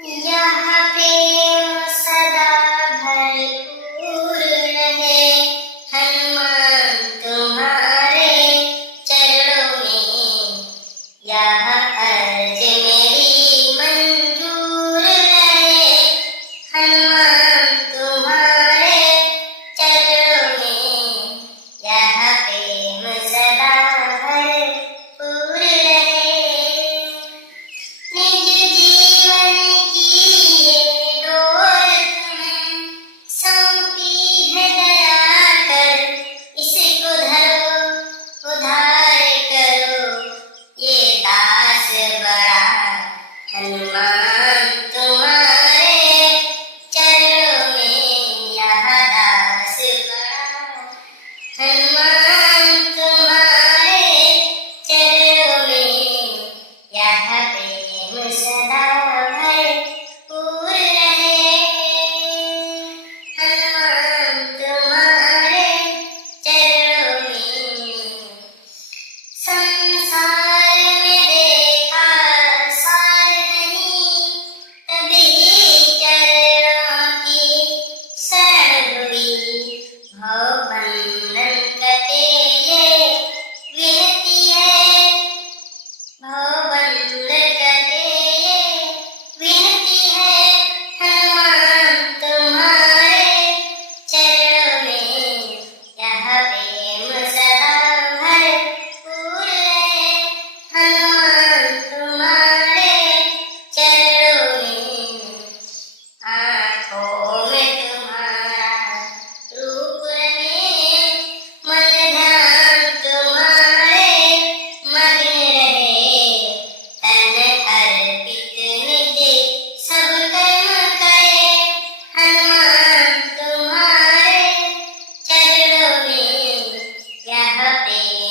यहाँ प्रेम सदा भरपूर रहे, हनुमान तुम्हारे चरणों में यह अर्ज मेरी मंजूर रहे। हनुमान तुम्हारे चरणों में यह प्रेम सदा भरपूर रहे। निज जीवन की ये डोर तुम्हें सौंपी है दया कर, इसको धरो उधार करो ये दास बड़ा। हनुमान तुम्हारे चरणों में यह दास बड़ा। हनुमान तुम्हारे चरणों में यह प्रेम सदा भरपूर रहे। हनुमान तुम्हारे चरणों में संसार में देखा सार नहीं, तभी चरणों की शरण हुई। भवबंधन कटे ये विनती है, भवबंधन कटे ये विनती है। हनुमान तुम्हारे चरणों में यह प्रेम सदा भरपूर रहे। हनुमान तुम्हारे चरणों में आँखों में तुम्हारा रूप रहे, मन ध्यान तुम्हारे मग्न रहे। तन अर्पित निज सब कर्म करे, हनुमान तुम्हारे चरणों में यह प्रेम